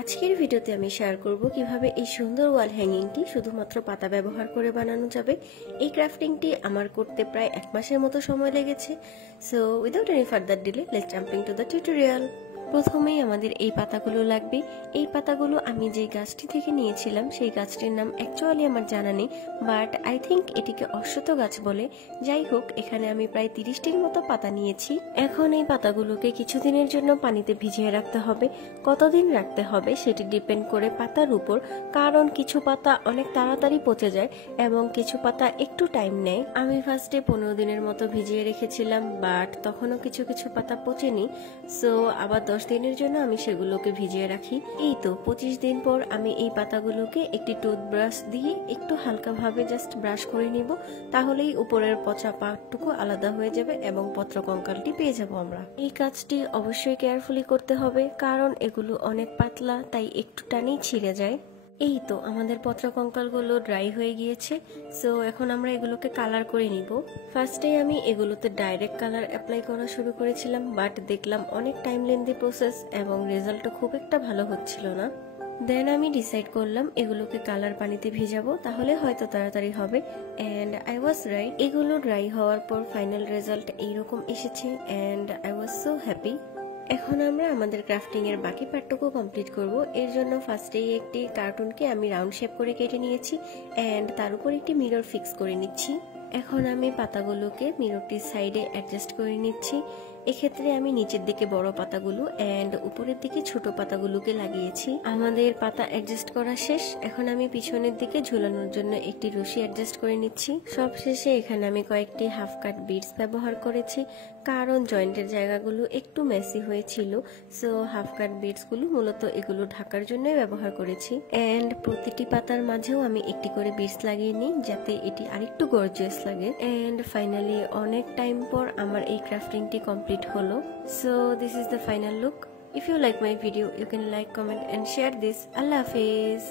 আজকের ভিডিওতে আমি শেয়ার করব কিভাবে এই সুন্দর ওয়াল হ্যাঙ্গিংটি শুধুমাত্র পাতা ব্যবহার করে বানানো যাবে। এই ক্রাফটিংটি আমার করতে প্রায় 1 মাসের মতো সময় লেগেছে। So without any further delay let's jumping to the tutorial. প্রথমেই আমাদের এই পাতাগুলো লাগবে। এই পাতাগুলো আমি যে গাছটি থেকে নিয়েছিলাম সেই গাছটির নাম অ্যাকচুয়ালি আমার জানা নেই, বাট আই থিঙ্ক এটিকে অশ্বত্থ গাছ বলে। যাই হোক, এখানে আমি প্রায় 30টির মতো পাতা নিয়েছি। এখন এই পাতাগুলোকে কিছুদিনের জন্য পানিতে ভিজিয়ে রাখতে হবে। কতদিন রাখতে হবে সেটি ডিপেন্ড করে পাতার উপর, কারণ কিছু পাতা অনেক তাড়াতাড়ি পচে যায় এবং কিছু পাতা একটু টাইম নেয়। আমি ফার্স্টে 15 দিনের মতো ভিজিয়ে রেখেছিলাম, বাট তখনও কিছু কিছু পাতা পচেনি। সো আবার 10 দিনের জন্য আমি সেগুলোকে ভিজিয়ে রাখি। এই তো 25 দিন পর আমি এই পাতাগুলোকে একটি টুথব্রাশ দিয়ে একটু হালকাভাবে জাস্ট ব্রাশ করে নিব, তাহলেই উপরের পচা পাটটুকু আলাদা হয়ে যাবে এবং পত্র কঙ্কালটি পেয়ে যাব আমরা। এই কাজটি অবশ্যই কেয়ারফুলি করতে হবে, কারণ এগুলো অনেক পাতলা, তাই একটু টানেই ছিঁড়ে যায়। এই তো আমাদের পত্র কঙ্কালগুলো ড্রাই হয়ে গিয়েছে। সো এখন আমরা এগুলোকে কালার করে নিব। ফার্স্টে আমি এগুলোতে ডাইরেক্ট কালার অ্যাপ্লাই করা শুরু করেছিলাম, বাট দেখলাম অনেক টাইম লেন্দি প্রসেস এবং রেজাল্টও খুব একটা ভালো হচ্ছিল না। দেন আমি ডিসাইড করলাম এগুলোকে কালার পানিতে ভিজাবো, তাহলে হয়তো তাড়াতাড়ি হবে। And I was right. এগুলো ড্রাই হওয়ার পর ফাইনাল রেজাল্ট এইরকম এসেছে and I was so happy. এখন আমরা আমাদের ক্রাফটিং এর বাকি পার্টটুকু কমপ্লিট করব। এর জন্য ফার্স্টেই একটি কার্টুনকে আমি রাউন্ড শেপ করে কেটে নিয়েছি অ্যান্ড তার উপর একটি মিরর ফিক্স করে নিচ্ছি। এখন আমি পাতাগুলোকে মিররটির সাইডে অ্যাডজাস্ট করে নিচ্ছি। এক্ষেত্রে আমি নিচের দিকে বড় পাতাগুলো এন্ড উপরের দিকে ছোট পাতাগুলোকে লাগিয়েছি। আমাদের পাতা অ্যাডজাস্ট করা শেষ। এখন আমি পিছনের দিকে ঝুলানোর জন্য একটি রশি অ্যাডজাস্ট করে নিচ্ছি। সবশেষে এখানে আমি কয়েকটি হাফ কাট বিডস ব্যবহার করেছি, কারণ জয়েন্টের জায়গাগুলো একটু মেসি হয়েছিল। সো হাফ কাট বিডস গুলো মূলত এগুলো ঢাকার জন্য ব্যবহার করেছি। এন্ড প্রতিটি পাতার মাঝেও আমি একটি করে বিডস লাগিয়ে নিই, যাতে এটি আরেকটু গর্জিয়াস লাগে। এন্ড ফাইনালি অনেক টাইম পর আমার এই ক্রাফটিংটি complete holo. So this is the final look. If you like my video, you can like, comment and share this. Allah Hafiz.